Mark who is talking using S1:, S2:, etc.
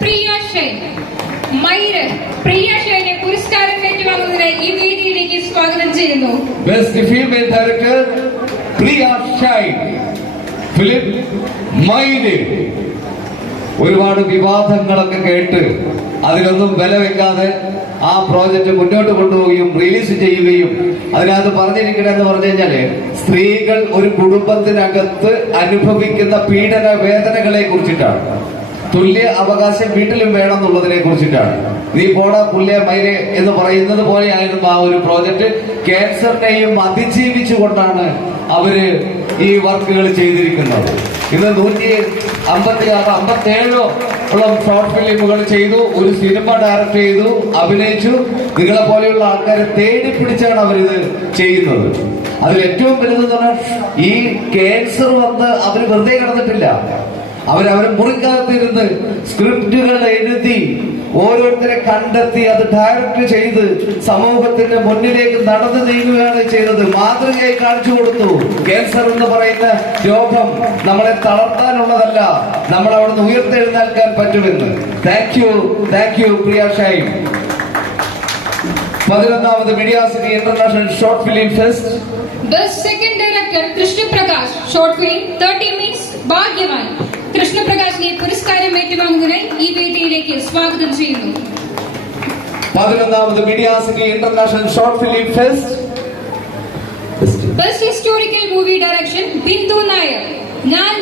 S1: പ്രിയ മൈര് പ്രിയ പുരസ്കാരം ഈ വേദിയിലേക്ക് സ്വാഗതം ചെയ്യുന്നു.
S2: Best female director Priya Shine film മൈര് ഒരുപാട് വിവാദങ്ങളൊക്കെ കേട്ട് അതിലൊന്നും വില വെക്കാതെ ആ പ്രോജക്റ്റ് മുന്നോട്ട് കൊണ്ടുപോവുകയും റിലീസ് ചെയ്യുകയും അതിനകത്ത് പറഞ്ഞിരിക്കണമെന്ന് പറഞ്ഞു കഴിഞ്ഞാൽ സ്ത്രീകൾ ഒരു കുടുംബത്തിനകത്ത് അനുഭവിക്കുന്ന പീഡന വേദനകളെ കുറിച്ചിട്ടാണ്. തുല്യ അവകാശം വീട്ടിലും വേണം എന്നുള്ളതിനെ കുറിച്ചിട്ടാണ്. നീ പോട പുല്യ മൈരെ എന്ന് പറയുന്നത് പോലെയായിരുന്നു ആ ഒരു പ്രോജക്റ്റ് ക്യാൻസറിനെയും അതിജീവിച്ചുകൊണ്ടാണ് അവർ ഈ വർക്കുകൾ ചെയ്തിരിക്കുന്നത്. ഇന്ന് നൂറ്റി അമ്പത്തി ആറ് അമ്പത്തി ഏഴോ ഉള്ള ഷോർട്ട് ഫിലിമുകൾ ചെയ്തു ഒരു സിനിമ ഡയറക്ട് ചെയ്തു അഭിനയിച്ചു. നിങ്ങളെ പോലെയുള്ള ആൾക്കാരെ തേടി പിടിച്ചാണ് അവരിത് ചെയ്യുന്നത്. അതിൽ ഏറ്റവും വലുതെന്ന് പറഞ്ഞാൽ ഈ ക്യാൻസർ വന്ന് അവർ വെറുതെ കിടന്നിട്ടില്ല. അവരവരെ മുറിക്കകത്തിരുന്ന് സ്ക്രിപ്റ്റുകൾ എഴുതി ഓരോരുത്തരെ കണ്ടെത്തി അത് ഡയറക്റ്റ് ചെയ്ത് സമൂഹത്തിന്റെ മുന്നിലേക്ക് നടന്നു നീങ്ങുകയാണ് ചെയ്തത്. മാതൃകയായി കാണിച്ചു കൊടുത്തു. ക്യാൻസർ എന്ന് പറയുന്ന രോഗം നമ്മളെ തളർത്താനുള്ളതല്ല നമ്മൾ അവിടുന്ന് ഉയർത്തെഴുന്നേൽക്കാൻ പറ്റുമെന്ന്. Thank you thank you Priya Shine.
S3: പതിനൊന്നാമത് media city international short film fest.
S1: Best second director Krishnaprakash short film thirty minutes ഭാഗ്യവാൻ. കൃഷ്ണപ്രകാശിനെ പുരസ്കാരം ഏറ്റുവാങ്ങുന്നതിന് ഈ വേദിയിലേക്ക് സ്വാഗതം ചെയ്യുന്നു.
S3: പതിനൊന്നാമത് media international short film fest
S1: best historical movie direction Bindu Nair. ഞാൻ